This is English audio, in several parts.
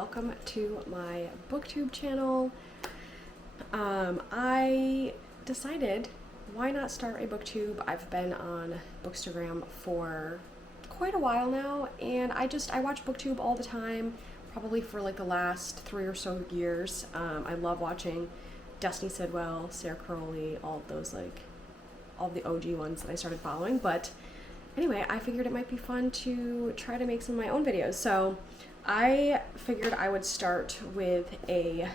welcome to my Booktube channel. I decided why not start a Booktube. I've been on Bookstagram for quite a while now, and I watch Booktube all the time, probably for like the last 3 or so years. I love watching Destiny Sidwell, Sarah Crowley, all of the OG ones that I started following, but anyway, I figured it might be fun to try to make some of my own videos. So I figured I would start with a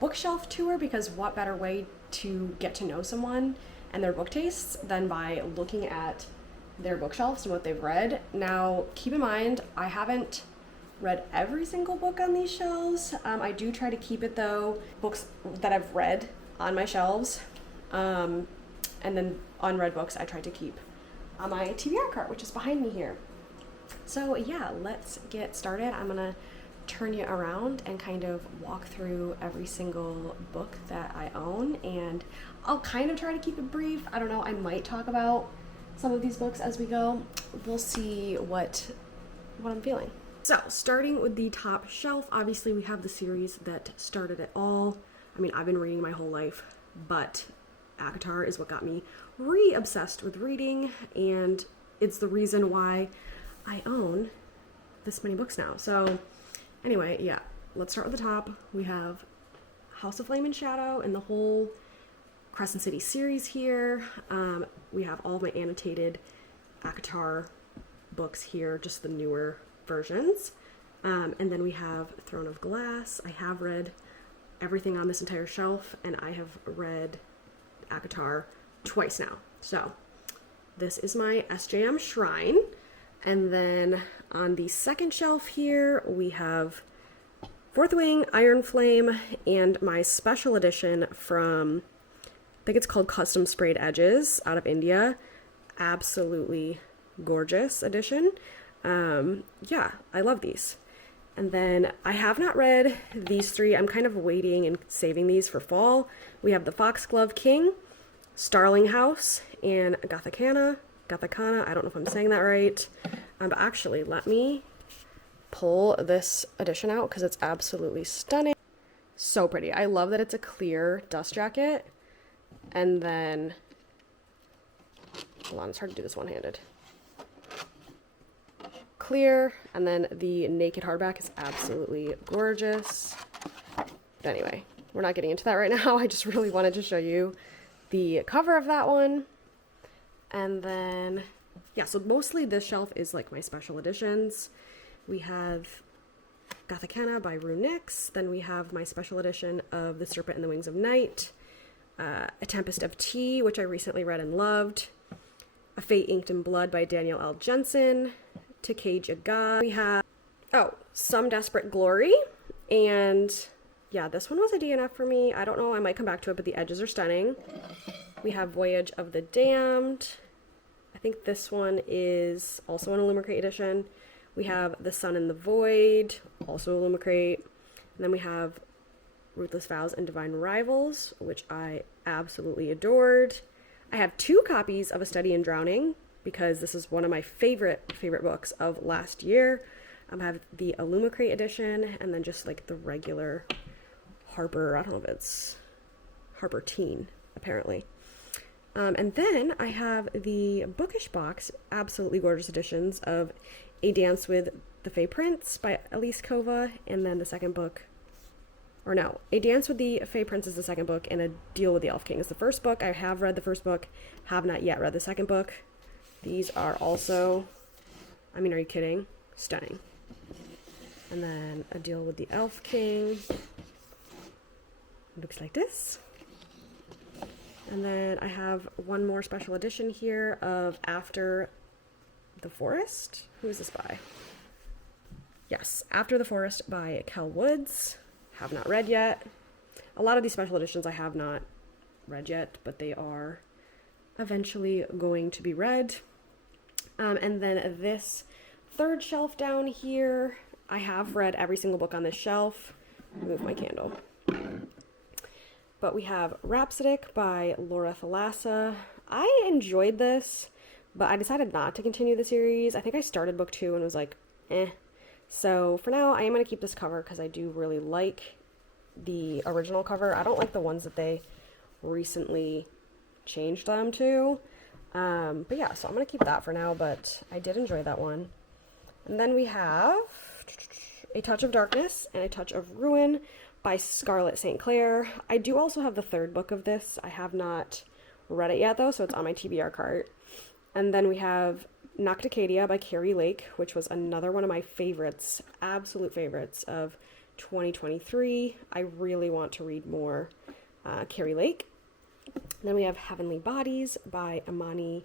bookshelf tour, because what better way to get to know someone and their book tastes than by looking at their bookshelves and what they've read. Now, keep in mind, I haven't read every single book on these shelves. I do try to keep it though, books that I've read on my shelves, and then unread books I try to keep on my TBR cart, which is behind me here. So yeah, let's get started. I'm gonna turn you around and kind of walk through every single book that I own, and I'll kind of try to keep it brief. I don't know, I might talk about some of these books as we go. We'll see what I'm feeling. So starting with the top shelf, obviously we have the series that started it all. I mean, I've been reading my whole life, but ACOTAR is what got me re-obsessed with reading, and it's the reason why I own this many books now. So anyway, yeah, let's start with the top. We have House of Flame and Shadow and the whole Crescent City series here. We have all of my annotated ACOTAR books here, just the newer versions. And then we have Throne of Glass. I have read everything on this entire shelf, and I have read ACOTAR twice now. So this is my SJM Shrine. And then on the second shelf here, we have Fourth Wing, Iron Flame, and my special edition from, I think it's called Custom Sprayed Edges out of India. Absolutely gorgeous edition. Yeah, I love these. And then I have not read these three. I'm kind of waiting and saving these for fall. We have the Foxglove King, Starling House, and Gathakana, I don't know if I'm saying that right. But actually, let me pull this edition out because it's absolutely stunning. So pretty. I love that it's a clear dust jacket. And then, hold on, it's hard to do this one-handed. Clear, and then the naked hardback is absolutely gorgeous. But anyway, we're not getting into that right now. I just really wanted to show you the cover of that one. And then, yeah, so mostly this shelf is like my special editions. We have Gathakana by Rue Nix. Then we have my special edition of The Serpent and the Wings of Night. A Tempest of Tea, which I recently read and loved. A Fate Inked in Blood by Danielle L. Jensen. To Cage a God. We have, Some Desperate Glory. And yeah, this one was a DNF for me. I don't know, I might come back to it, but the edges are stunning. We have Voyage of the Damned. I think this one is also an Illumicrate edition. We have The Sun and the Void, also Illumicrate. And then we have Ruthless Vows and Divine Rivals, which I absolutely adored. I have 2 copies of A Study in Drowning, because this is one of my favorite books of last year. I have the Illumicrate edition, and then just like the regular Harper, I don't know if it's Harper Teen, apparently. And then I have the Bookish Box, absolutely gorgeous editions of A Dance with the Fae Prince by Elise Kova, and then the second book, or no, A Dance with the Fae Prince is the second book, and A Deal with the Elf King is the first book. I have read the first book, have not yet read the second book. These are also, I mean, are you kidding? Stunning. And then A Deal with the Elf King. Looks like this. And then I have one more special edition here of After the Forest. Who is this by? Yes, After the Forest by Kel Woods. Have not read yet. A lot of these special editions I have not read yet, but they are eventually going to be read. And then this third shelf down here, I have read every single book on this shelf. Move my candle. But we have Rhapsodic by Laura Thalassa. I enjoyed this, but I decided not to continue the series. I think I started book 2 and was like, So for now, I am going to keep this cover because I do really like the original cover. I don't like the ones that they recently changed them to. But yeah, so I'm going to keep that for now, but I did enjoy that one. And then we have A Touch of Darkness and A Touch of Ruin by Scarlett St. Clair. I do also have the third book of this. I have not read it yet though, so it's on my TBR cart. And then we have Nocticadia by Carrie Lake, which was another one of my favorites, absolute favorites of 2023. I really want to read more Carrie Lake. Then we have Heavenly Bodies by Amani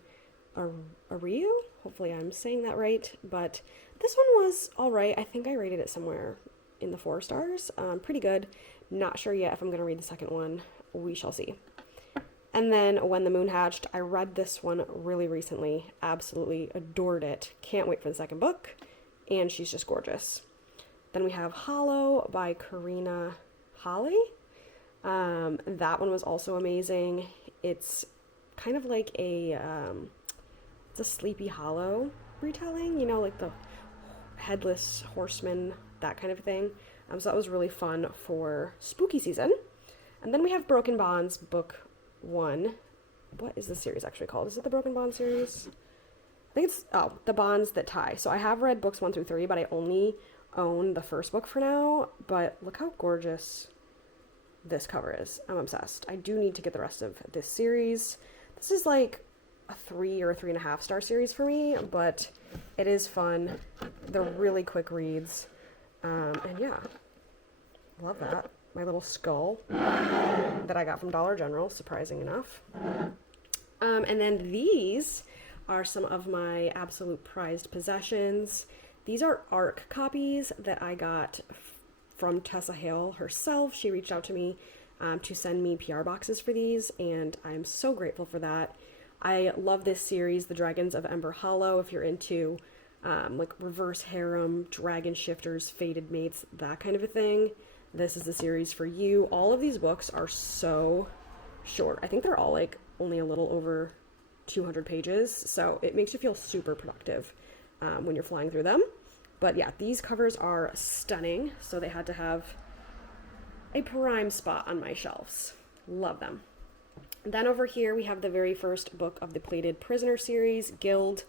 Ariu. Hopefully I'm saying that right, but this one was all right. I think I rated it somewhere in the 4 stars. Pretty good. Not sure yet if I'm going to read the second one. We shall see. And then When the Moon Hatched, I read this one really recently. Absolutely adored it. Can't wait for the second book. And she's just gorgeous. Then we have Hollow by Karina Holly. That one was also amazing. It's kind of like it's a Sleepy Hollow retelling, you know, like the Headless Horseman, that kind of thing. So that was really fun for spooky season. And then we have Broken Bonds, book 1. What is this series actually called? Is it the Broken Bonds series? I think it's, The Bonds That Tie. So I have read books 1 through 3, but I only own the first book for now. But look how gorgeous this cover is. I'm obsessed. I do need to get the rest of this series. This is like a 3 or a 3.5 star series for me, but it is fun. They're really quick reads. And yeah, love that. My little skull that I got from Dollar General, surprising enough. And then these are some of my absolute prized possessions. These are ARC copies that I got from Tessa Hale herself. She reached out to me to send me PR boxes for these, and I'm so grateful for that. I love this series, The Dragons of Ember Hollow, if you're into like reverse harem, dragon shifters, fated mates, that kind of a thing. This is the series for you. All of these books are so short. I think they're all like only a little over 200 pages, so it makes you feel super productive when you're flying through them. But yeah, these covers are stunning, so they had to have a prime spot on my shelves. Love them. Then over here we have the very first book of the Plated Prisoner series, Guild.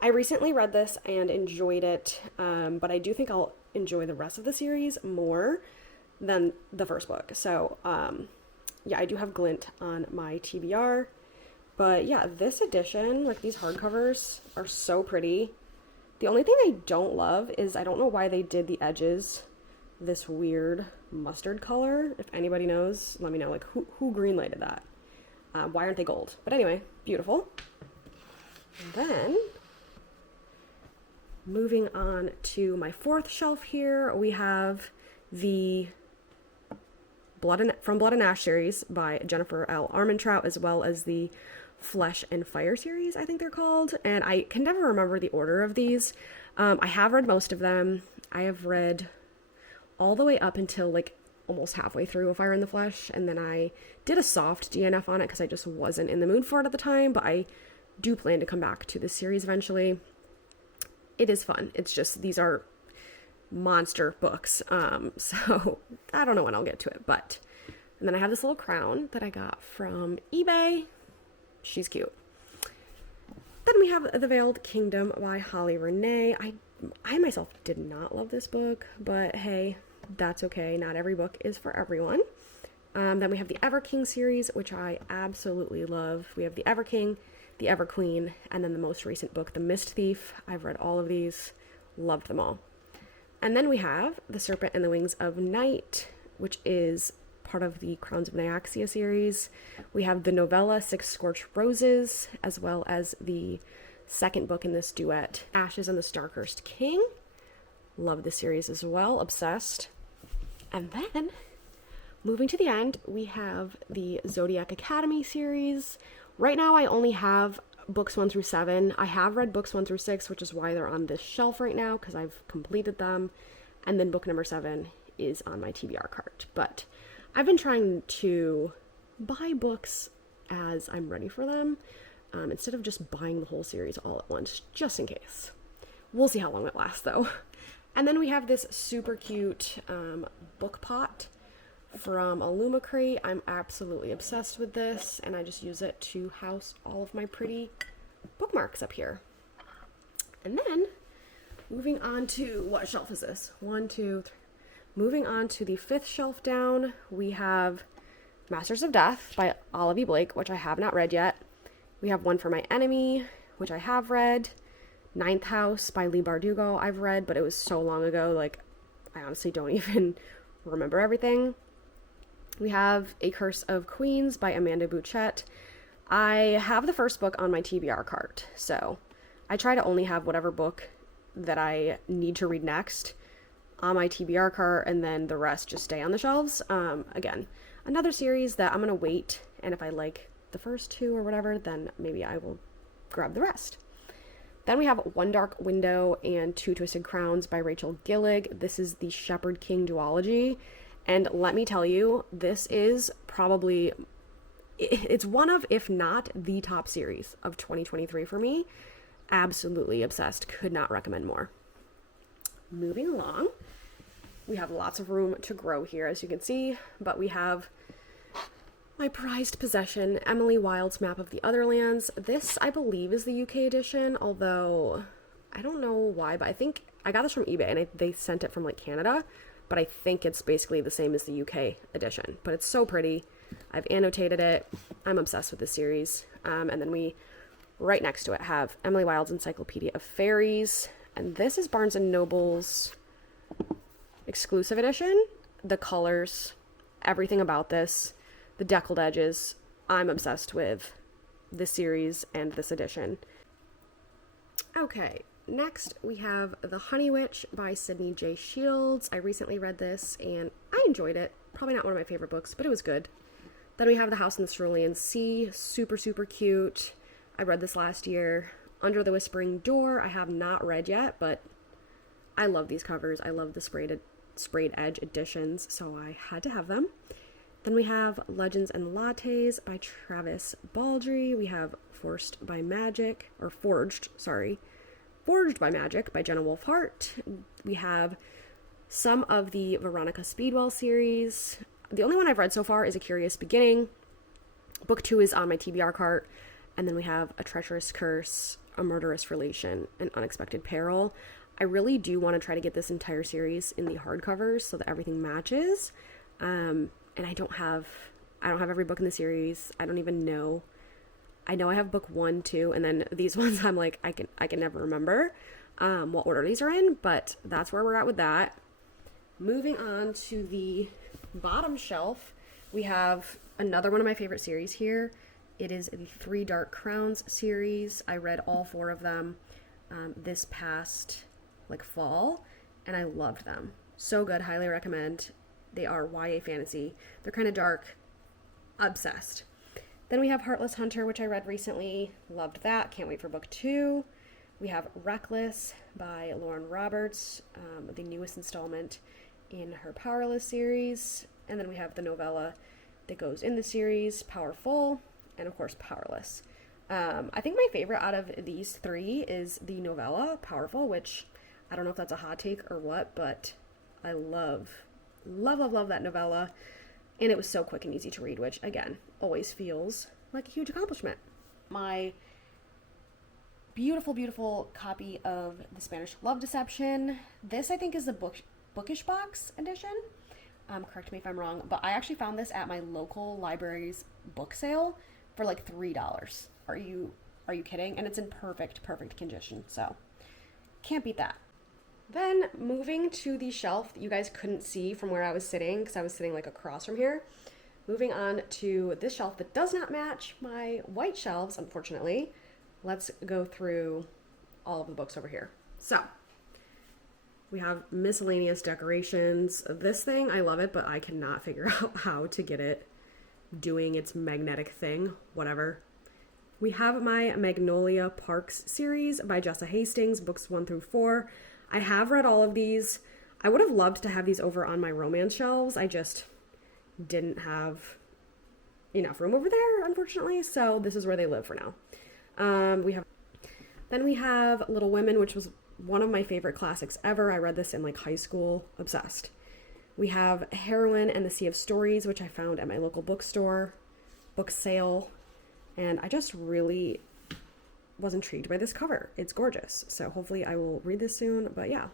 I recently read this and enjoyed it, but I do think I'll enjoy the rest of the series more than the first book. So yeah, I do have Glint on my TBR. But yeah, this edition, like these hardcovers are so pretty. The only thing I don't love is I don't know why they did the edges this weird mustard color. If anybody knows, let me know. Like who greenlighted that? Why aren't they gold? But anyway, beautiful. And then moving on to my fourth shelf here, we have the Blood and Ash series by Jennifer L. Armentrout, as well as the Flesh and Fire series, I think they're called. And I can never remember the order of these. I have read most of them. I have read all the way up until like almost halfway through A Fire in the Flesh, and then I did a soft DNF on it because I just wasn't in the mood for it at the time, but I do plan to come back to this series eventually. It is fun. It's just, these are monster books, so I don't know when I'll get to it, but... And then I have this little crown that I got from eBay. She's cute. Then we have The Veiled Kingdom by Holly Renee. I myself did not love this book, but hey, that's okay. Not every book is for everyone. Then we have the Ever King series, which I absolutely love. We have the Ever King, the Ever Queen, and then the most recent book, The Mist Thief. I've read all of these, loved them all. And then we have The Serpent and the Wings of Night, which is part of the Crowns of Nyaxia series. We have the novella Six Scorched Roses, as well as the second book in this duet, Ashes and the Starcursed King. Love this series as well, obsessed. And then, moving to the end, we have the Zodiac Academy series. Right now I only have books 1 through 7. I have read books 1 through 6, which is why they're on this shelf right now, because I've completed them. And then book number 7 is on my TBR cart. But I've been trying to buy books as I'm ready for them, instead of just buying the whole series all at once, just in case. We'll see how long it lasts, though. And then we have this super cute book pot from Illumicrate. I'm absolutely obsessed with this, and I just use it to house all of my pretty bookmarks up here. And then moving on to, what shelf is this? 1, 2, 3. Moving on to the 5th shelf down, we have Masters of Death by Olivia Blake, which I have not read yet. We have One for My Enemy, which I have read. Ninth House by Leigh Bardugo I've read, but it was so long ago, like, I honestly don't even remember everything. We have A Curse of Queens by Amanda Bouchette. I have the first book on my TBR cart, so I try to only have whatever book that I need to read next on my TBR cart, and then the rest just stay on the shelves. Again, another series that I'm gonna wait, and if I like the first 2 or whatever, then maybe I will grab the rest. Then we have One Dark Window and Two Twisted Crowns by Rachel Gillig. This is the Shepherd King duology, and let me tell you, this is probably, it's one of, if not the top series of 2023 for me. Absolutely obsessed, could not recommend more. Moving along, we have lots of room to grow here, as you can see, but we have my prized possession, Emily Wilde's Map of the Otherlands. This, I believe, is the UK edition, although I don't know why, but I think I got this from eBay, and they sent it from, like, Canada, but I think it's basically the same as the UK edition. But it's so pretty. I've annotated it. I'm obsessed with this series. And then we, right next to it, have Emily Wilde's Encyclopedia of Fairies. And this is Barnes & Noble's exclusive edition. The colors, everything about this, the deckled edges, I'm obsessed with this series and this edition. Okay, next we have The Honey Witch by Sydney J. Shields. I recently read this and I enjoyed it. Probably not one of my favorite books, but it was good. Then we have The House in the Cerulean Sea, super, super cute. I read this last year. Under the Whispering Door, I have not read yet, but I love these covers. I love the sprayed edge editions, so I had to have them. Then we have Legends and Lattes by Travis Baldry. We have Forged by Magic by Jenna Wolfhart. We have some of the Veronica Speedwell series. The only one I've read so far is A Curious Beginning. Book 2 is on my TBR cart. And then we have A Treacherous Curse, A Murderous Relation, and Unexpected Peril. I really do want to try to get this entire series in the hardcovers so that everything matches. And I don't have every book in the series. I don't even know. I know I have book 1, 2, and then these ones I'm like, I can never remember what order these are in, but that's where we're at with that. Moving on to the bottom shelf, we have another one of my favorite series here. It is the 3 Dark Crowns series. I read all 4 of them this past fall, and I loved them. So good, highly recommend. They are YA fantasy. They're kind of dark. Obsessed. Then we have Heartless Hunter, which I read recently. Loved that. Can't wait for book 2. We have Reckless by Lauren Roberts, the newest installment in her Powerless series. And then we have the novella that goes in the series, Powerful, and of course Powerless. I think my favorite out of these 3 is the novella, Powerful, which I don't know if that's a hot take or what, but I love that novella. And it was so quick and easy to read, which again, always feels like a huge accomplishment. My beautiful, beautiful copy of The Spanish Love Deception. This I think is the Bookish Box edition. Correct me if I'm wrong, but I actually found this at my local library's book sale for like $3. Are you kidding? And it's in perfect condition, so can't beat that. Then moving to the shelf that you guys couldn't see from where I was sitting, because I was sitting like across from here. Moving on to this shelf that does not match my white shelves, unfortunately. Let's go through all of the books over here. So we have Miscellaneous Decorations. This thing, I love it, but I cannot figure out how to get it doing its magnetic thing, whatever. We have my Magnolia Parks series by Jessa Hastings, books 1 through 4. I have read all of these. I would have loved to have these over on my romance shelves. I just didn't have enough room over there, unfortunately, so this is where they live for now. We have Little Women, which was one of my favorite classics ever. I read this in like high school, obsessed. We have Heroine and the Sea of Stories, which I found at my local bookstore, book sale, and I just really was intrigued by this cover. It's gorgeous, so hopefully I will read this soon, but yeah.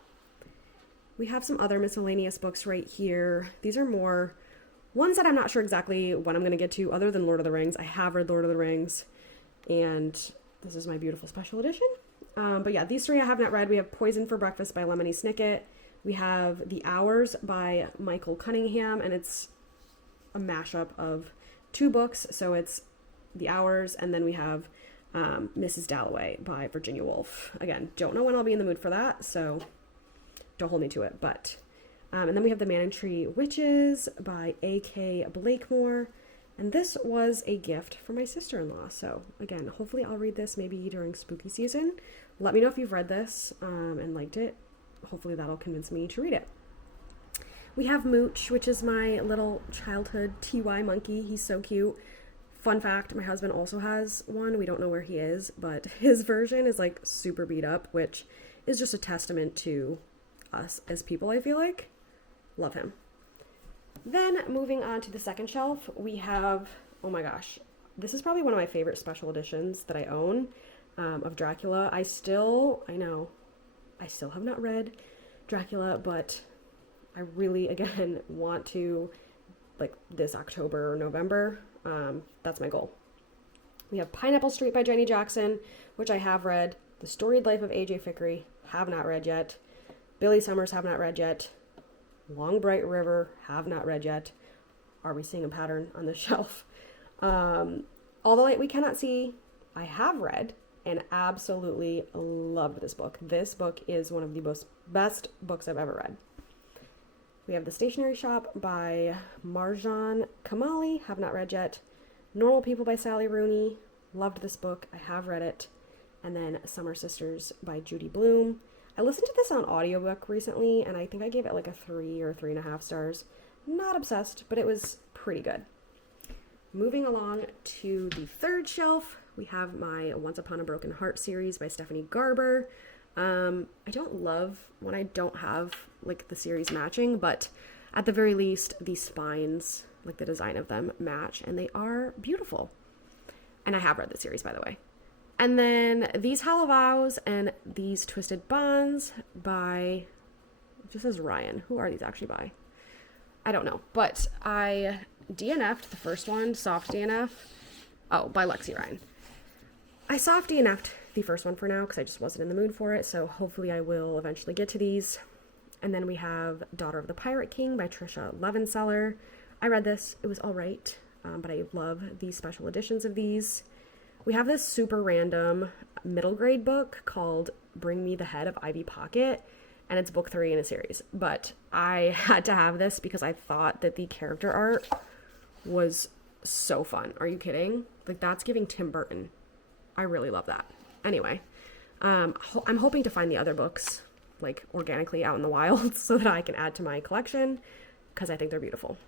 We have some other miscellaneous books right here. These are more ones that I'm not sure exactly when I'm going to get to, other than Lord of the Rings. I have read Lord of the Rings, and this is my beautiful special edition. But yeah, these three I have not read. We have Poison for Breakfast by Lemony Snicket. We have The Hours by Michael Cunningham, and it's a mashup of two books. So it's The Hours, and then we have Mrs. Dalloway by Virginia Woolf. Again, don't know when I'll be in the mood for that, so don't hold me to it. But and then we have The Man and Tree Witches by A.K. Blakemore. And this was a gift for my sister-in-law. So again, hopefully I'll read this maybe during spooky season. Let me know if you've read this and liked it. Hopefully that'll convince me to read it. We have Mooch, which is my little childhood TY monkey. He's so cute. Fun fact, my husband also has one. We don't know where he is, but his version is like super beat up, which is just a testament to us as people, I feel like. Love him. Then moving on to the second shelf, we have, oh my gosh, this is probably one of my favorite special editions that I own of Dracula. I still have not read Dracula, but I really, again, want to, like, this October or November. That's my goal. We have Pineapple Street by Jenny Jackson, which I have read. The Storied Life of A.J. Fickery, have not read yet. Billy Summers, have not read yet. Long Bright River, have not read yet. Are we seeing a pattern on this shelf? All the Light We Cannot See, I have read and absolutely loved this book. This book is one of the best books I've ever read. We have The Stationery Shop by Marjan Kamali, have not read yet. Normal People by Sally Rooney, loved this book, I have read it. And then Summer Sisters by Judy Blume. I listened to this on audiobook recently, and I think I gave it like a 3 or 3.5 stars. Not obsessed, but it was pretty good. Moving along to the third shelf, we have my Once Upon a Broken Heart series by Stephanie Garber. I don't love when I don't have like the series matching, but at the very least, the spines, like the design of them, match, and they are beautiful. And I have read the series, by the way. And then These Hollow Vows and These Twisted Bonds by, it just says Ryan. Who are these actually by? I don't know. But I DNF'd the first one, soft DNF. Oh, by Lexi Ryan. I soft DNF'd the first one for now because I just wasn't in the mood for it. So hopefully I will eventually get to these. And then we have Daughter of the Pirate King by Trisha Levenseller. I read this. It was all right. But I love these special editions of these. We have this super random middle grade book called Bring Me the Head of Ivy Pocket, and it's book 3 in a series. But I had to have this because I thought that the character art was so fun. Are you kidding? Like, that's giving Tim Burton. I really love that. Anyway, I'm hoping to find the other books, like, organically out in the wild so that I can add to my collection because I think they're beautiful.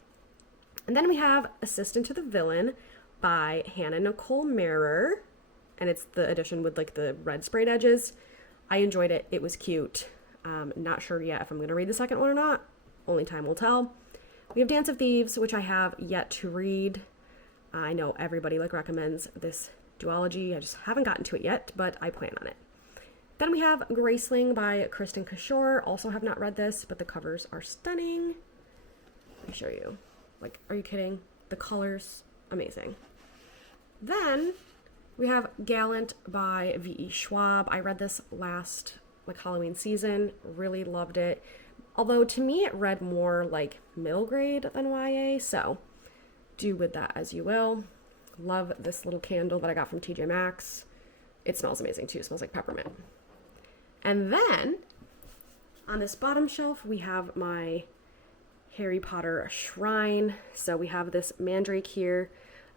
And then we have Assistant to the Villain by Hannah Nicole Marer, and it's the edition with like the red sprayed edges. I enjoyed it. It was cute. Not sure yet if I'm going to read the second one or not. Only time will tell. We have Dance of Thieves, which I have yet to read. I know everybody like recommends this duology. I just haven't gotten to it yet, but I plan on it. Then we have Graceling by Kristen Kishore. Also have not read this, but the covers are stunning. Let me show you. Like, are you kidding? The colors, amazing. Then we have Gallant by V.E. Schwab. I read this last Halloween season. Really loved it. Although to me it read more like middle grade than YA. So do with that as you will. Love this little candle that I got from TJ Maxx. It smells amazing too. It smells like peppermint. And then on this bottom shelf we have my Harry Potter shrine. So we have this mandrake here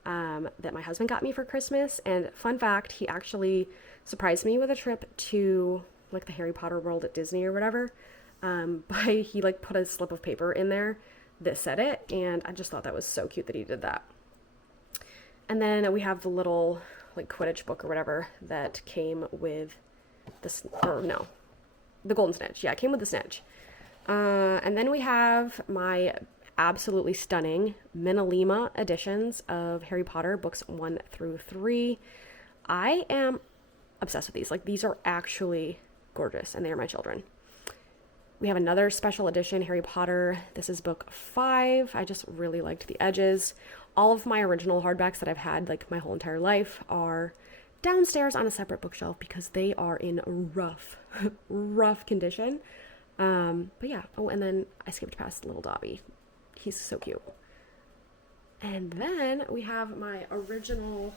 that my husband got me for Christmas, and fun fact, he actually surprised me with a trip to like the Harry Potter world at Disney or whatever. He like put a slip of paper in there that said it, and I just thought that was so cute that he did that. And then we have the little like Quidditch book or whatever that came with this, or no, The Golden Snitch. Yeah, it came with the snitch. And then we have my absolutely stunning Minalima editions of Harry Potter books 1 through 3. I am obsessed with these. Like, these are actually gorgeous, and they are my children. We have another special edition, Harry Potter. This is book 5. I just really liked the edges. All of my original hardbacks that I've had like my whole entire life are downstairs on a separate bookshelf because they are in rough condition. But yeah. Oh, and then I skipped past little Dobby. He's so cute. And then we have my original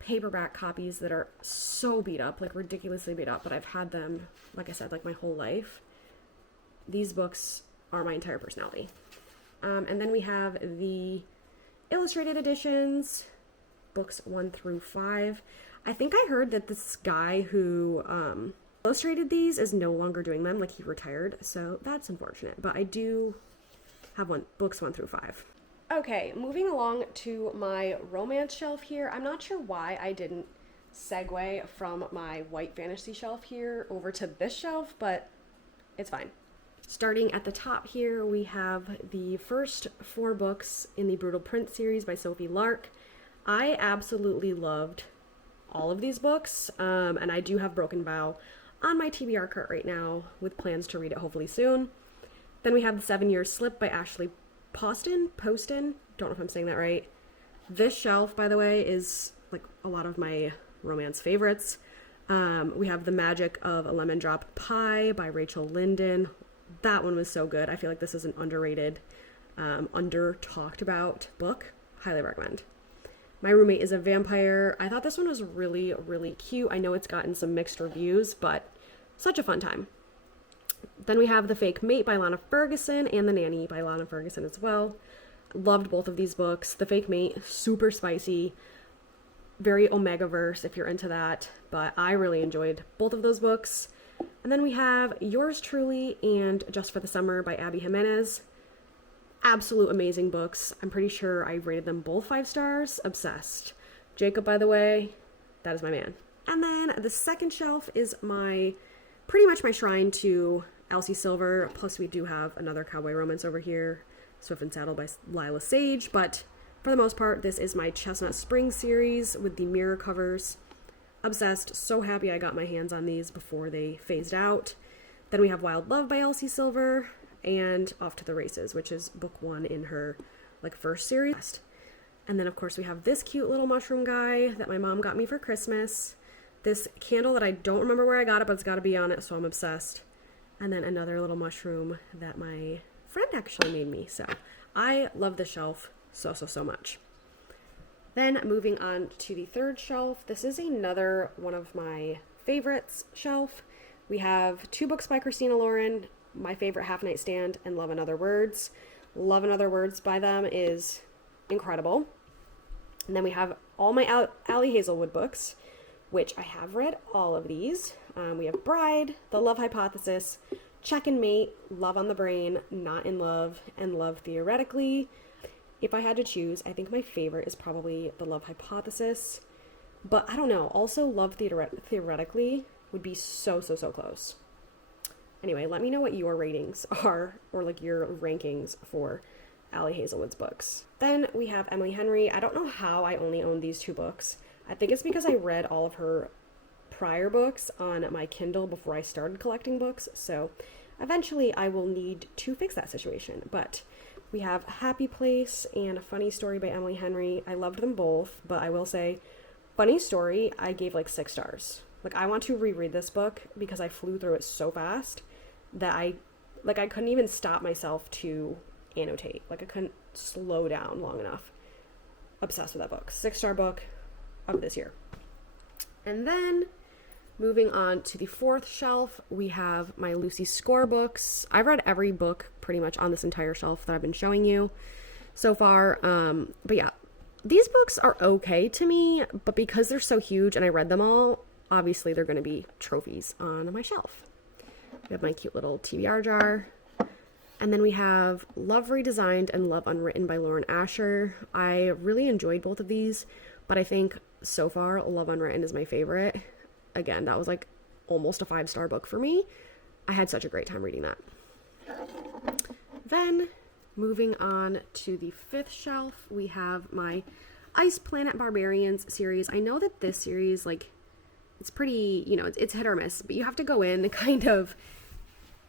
paperback copies that are so beat up, like ridiculously beat up, but I've had them, like I said, like my whole life. These books are my entire personality. And then we have the illustrated editions, books 1 through 5. I think I heard that this guy who illustrated these is no longer doing them, like he retired, so that's unfortunate. But I do have books 1 through 5. Okay, moving along to my romance shelf here. I'm not sure why I didn't segue from my white fantasy shelf here over to this shelf, but it's fine. Starting at the top here, we have the first 4 books in the Brutal Prince series by Sophie Lark. I absolutely loved all of these books, and I do have Broken Vow on my TBR cart right now with plans to read it hopefully soon. Then we have The 7 Years Slip by Ashley Poston, don't know if I'm saying that right. This shelf, by the way, is like a lot of my romance favorites. We have The Magic of a Lemon Drop Pie by Rachel Linden. That one was so good. I feel like this is an underrated, under talked about book. Highly recommend. My Roommate is a Vampire. I thought this one was really, really cute. I know it's gotten some mixed reviews, but such a fun time. Then we have The Fake Mate by Lana Ferguson and The Nanny by Lana Ferguson as well. Loved both of these books. The Fake Mate, super spicy, very Omega-verse if you're into that, but I really enjoyed both of those books. And then we have Yours Truly and Just for the Summer by Abby Jimenez. Absolute amazing books. I'm pretty sure I rated them both 5 stars. Obsessed. Jacob, by the way, that is my man. And then the second shelf is pretty much my shrine to Elsie Silver. Plus we do have another cowboy romance over here, Swift and Saddle by Lila Sage. But for the most part, this is my Chestnut Springs series with the mirror covers. Obsessed. So happy I got my hands on these before they phased out. Then we have Wild Love by Elsie Silver and Off to the Races, which is book 1 in her first series. And then of course we have this cute little mushroom guy that my mom got me for Christmas. This candle that I don't remember where I got it, but it's got to be on it, so I'm obsessed. And then another little mushroom that my friend actually made me. So I love this shelf so much. Then moving on to the third shelf. This is another one of my favorites shelf. We have 2 books by Christina Lauren, my favorite Half Night Stand and Love and Other Words. Love and Other Words by them is incredible. And then we have all my Allie Hazelwood books, which I have read all of these. We have Bride, The Love Hypothesis, Check and Mate, Love on the Brain, Not in Love, and Love Theoretically. If I had to choose, I think my favorite is probably The Love Hypothesis. But I don't know, also Love Theoretically would be so close. Anyway, let me know what your ratings are, or your rankings for Allie Hazelwood's books. Then we have Emily Henry. I don't know how I only own these 2 books. I think it's because I read all of her prior books on my Kindle before I started collecting books, so eventually I will need to fix that situation. But we have Happy Place and A Funny Story by Emily Henry. I loved them both, but I will say, Funny Story, I gave 6 stars. I want to reread this book because I flew through it so fast that I couldn't even stop myself to annotate. I couldn't slow down long enough. Obsessed with that book. 6-star book of this year. And then moving on to the 4th shelf, we have my Lucy Score books. I've read every book pretty much on this entire shelf that I've been showing you so far. But yeah, these books are okay to me, but because they're so huge and I read them all, obviously they're going to be trophies on my shelf. We have my cute little TBR jar. And then we have Love Redesigned and Love Unwritten by Lauren Asher. I really enjoyed both of these, but I think so far Love Unwritten is my favorite. Again, that was almost a 5-star book for me. I had such a great time reading that. Then moving on to the 5th shelf, we have my Ice Planet Barbarians series. I know that this series, like, it's pretty, you know, it's hit or miss, but you have to go in kind of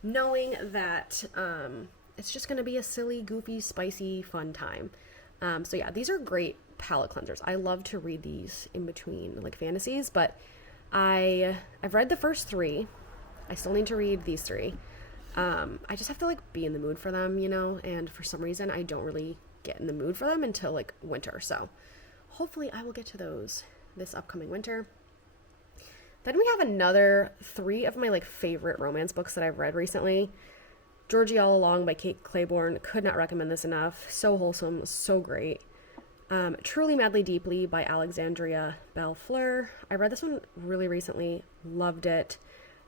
knowing that it's just going to be a silly, goofy, spicy, fun time. So yeah, these are great palate cleansers. I love to read these in between like fantasies, but I've read the first 3. I still need to read these 3. I just have to like be in the mood for them, you know, and for some reason I don't really get in the mood for them until like winter. So hopefully I will get to those this upcoming winter. Then we have another 3 of my like favorite romance books that I've read recently. Georgie All Along by Kate Claiborne. Could not recommend this enough. So wholesome, so great. Truly Madly Deeply by Alexandria Bellefleur. I read this one really recently. Loved it.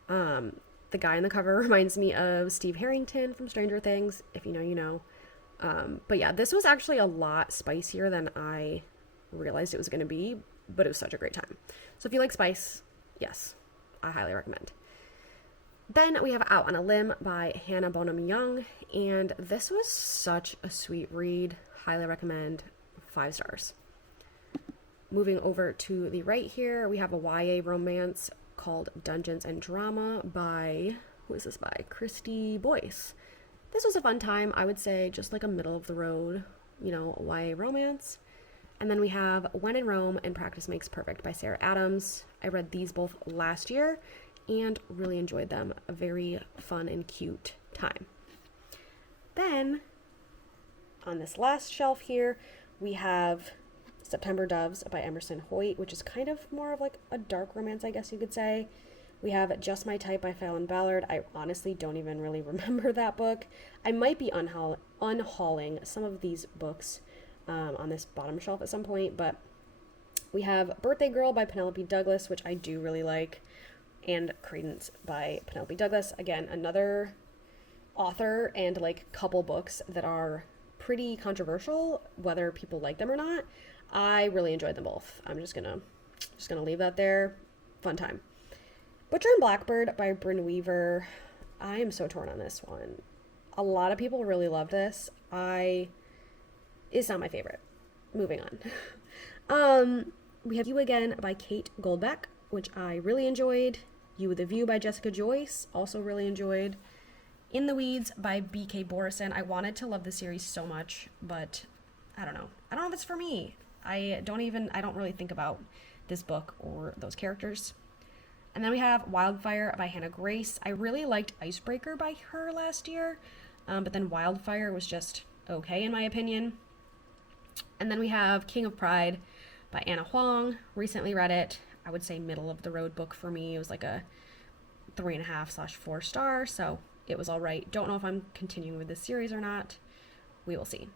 The guy on the cover reminds me of Steve Harrington from Stranger Things. If you know, you know. But yeah, this was actually a lot spicier than I realized it was going to be, but it was such a great time. So if you like spice, yes, I highly recommend. Then we have Out on a Limb by Hannah Bonham Young, and this was such a sweet read. Highly recommend. 5 stars. Moving over to the right here, we have a YA romance called Dungeons and Drama by, who is this by? Christy Boyce. This was a fun time. I would say just like a middle of the road, you know, YA romance. And then we have When in Rome and Practice Makes Perfect by Sarah Adams. I read these both last year and really enjoyed them. A very fun and cute time. Then, on this last shelf here, we have September Doves by Emerson Hoyt, which is kind of more of like a dark romance, I guess you could say. We have Just My Type by Fallon Ballard. I honestly don't even really remember that book. I might be unhauling some of these books on this bottom shelf at some point, but we have Birthday Girl by Penelope Douglas, which I do really like, and Credence by Penelope Douglas. Again, another author and like couple books that are pretty controversial, whether people like them or not. I really enjoyed them both. I'm just gonna leave that there. Fun time. Butcher and Blackbird by Brynne Weaver. I am so torn on this one. A lot of people really love this. It's not my favorite. Moving on. We have You Again by Kate Goldbeck, which I really enjoyed. You with a View by Jessica Joyce, also really enjoyed. In the Weeds by B.K. Borison. I wanted to love the series so much, but I don't know. I don't know if it's for me. I don't really think about this book or those characters. And then we have Wildfire by Hannah Grace. I really liked Icebreaker by her last year, but then Wildfire was just okay in my opinion. And then we have King of Pride by Anna Huang. Recently read it. I would say middle of the road book for me. It was like a 3.5/4 star, so it was all right. Don't know if I'm continuing with this series or not. We will see.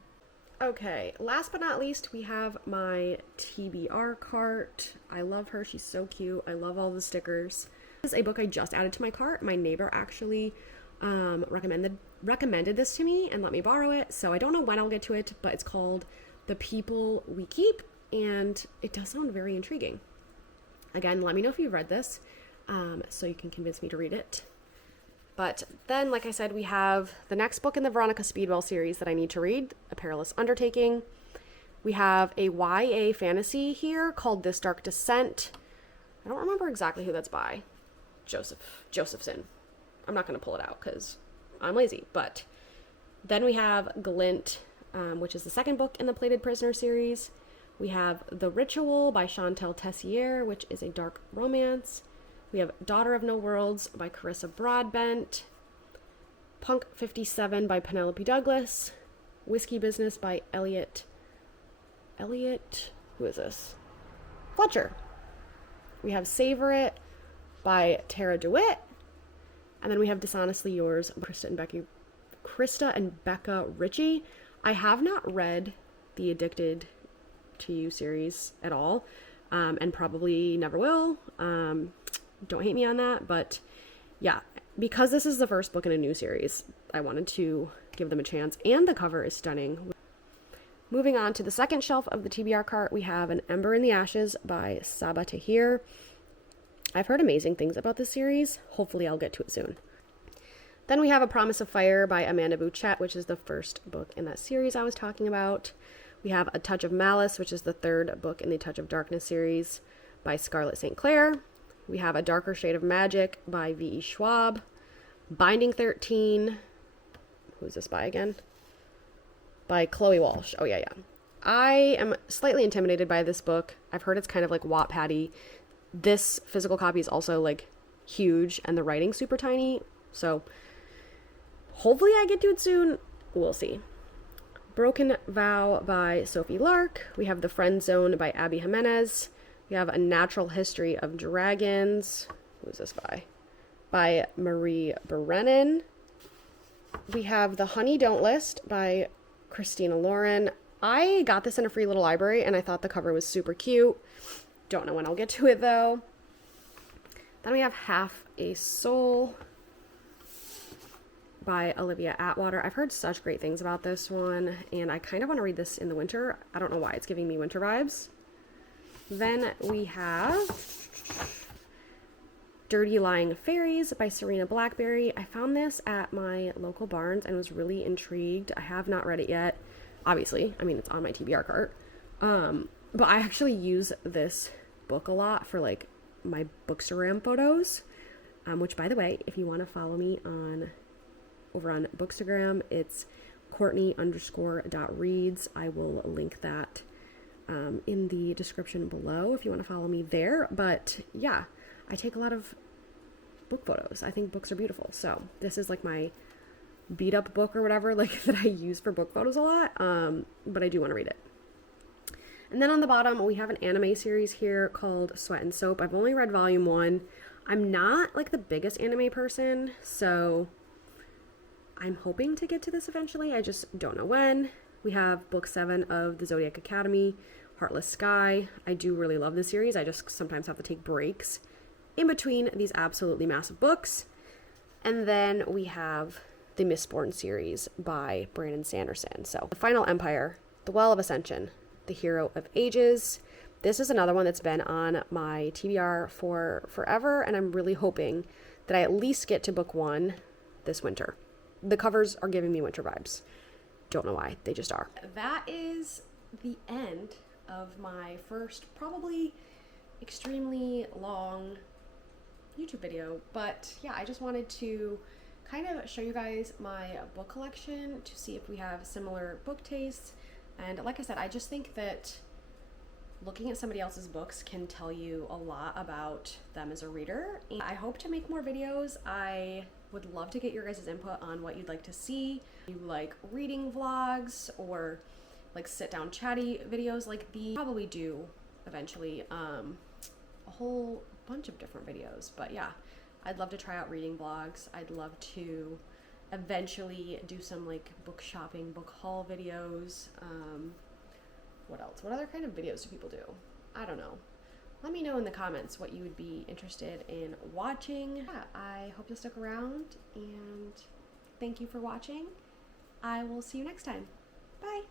Okay, last but not least, we have my TBR cart. I love her. She's so cute. I love all the stickers. This is a book I just added to my cart. My neighbor actually recommended this to me and let me borrow it, so I don't know when I'll get to it, but it's called The People We Keep, and it does sound very intriguing. Again, let me know if you've read this, so you can convince me to read it. But then, like I said, we have the next book in the Veronica Speedwell series that I need to read, A Perilous Undertaking. We have a YA fantasy here called This Dark Descent. I don't remember exactly who that's by. Josephson. I'm not going to pull it out because I'm lazy. But then we have Glint, which is the second book in the Plated Prisoner series. We have The Ritual by Chantal Tessier, which is a dark romance. We have Daughter of No Worlds by Carissa Broadbent. Punk 57 by Penelope Douglas. Whiskey Business by Elliot, who is this? Fletcher. We have Savor It by Tara DeWitt. And then we have Dishonestly Yours by Krista and Becca Ritchie. I have not read the Addicted to You series at all, and probably never will. Don't hate me on that, but yeah, because this is the first book in a new series, I wanted to give them a chance, and the cover is stunning. Moving on to the second shelf of the TBR cart, we have An Ember in the Ashes by Saba Tahir. I've heard amazing things about this series. Hopefully I'll get to it soon. Then we have A Promise of Fire by Amanda Bouchette, which is the first book in that series I was talking about. We have A Touch of Malice, which is the third book in the Touch of Darkness series by Scarlett St. Clair. We have A Darker Shade of Magic by V.E. Schwab. Binding 13. Who's this by again? By Chloe Walsh. Oh, yeah. I am slightly intimidated by this book. I've heard it's kind of like Wattpad-y. This physical copy is also like huge and the writing's super tiny. So hopefully I get to it soon. We'll see. Broken Vow by Sophie Lark. We have The Friend Zone by Abby Jimenez. We have A Natural History of Dragons. Who's this by? By Marie Brennan. We have The Honey Don't List by Christina Lauren. I got this in a free little library and I thought the cover was super cute. Don't know when I'll get to it though. Then we have Half a Soul by Olivia Atwater. I've heard such great things about this one and I kind of want to read this in the winter. I don't know why, it's giving me winter vibes. Then we have Dirty Lying Fairies by Serena Blackberry. I found this at my local Barnes and was really intrigued. I have not read it yet. Obviously, I mean, it's on my TBR cart. But I actually use this book a lot for like my Bookstagram photos, which by the way, if you want to follow me over on Bookstagram, it's Courtney_.reads. I will link that in the description below if you want to follow me there. But yeah, I take a lot of book photos. I think books are beautiful. So this is like my beat up book or whatever, like that I use for book photos a lot. But I do want to read it. And then on the bottom, we have an anime series here called Sweat and Soap. I've only read volume 1. I'm not like the biggest anime person, so I'm hoping to get to this eventually. I just don't know when. We have book 7 of the Zodiac Academy, Heartless Sky. I do really love this series. I just sometimes have to take breaks in between these absolutely massive books. And then we have the Mistborn series by Brandon Sanderson. So The Final Empire, The Well of Ascension, The Hero of Ages. This is another one that's been on my TBR for forever, and I'm really hoping that I at least get to book 1 this winter. The covers are giving me winter vibes. Don't know why, they just are. That is the end of my first, probably extremely long YouTube video, but yeah, I just wanted to kind of show you guys my book collection to see if we have similar book tastes. And like I said, I just think that looking at somebody else's books can tell you a lot about them as a reader. And I hope to make more videos. I would love to get your guys' input on what you'd like to see. You like reading vlogs or like sit down chatty videos like these? Probably do eventually a whole bunch of different videos. But yeah, I'd love to try out reading vlogs. I'd love to eventually do some like book shopping, book haul videos. What else? What other kind of videos do people do? I don't know. Let me know in the comments what you would be interested in watching. Yeah, I hope you'll stick around and thank you for watching. I will see you next time. Bye.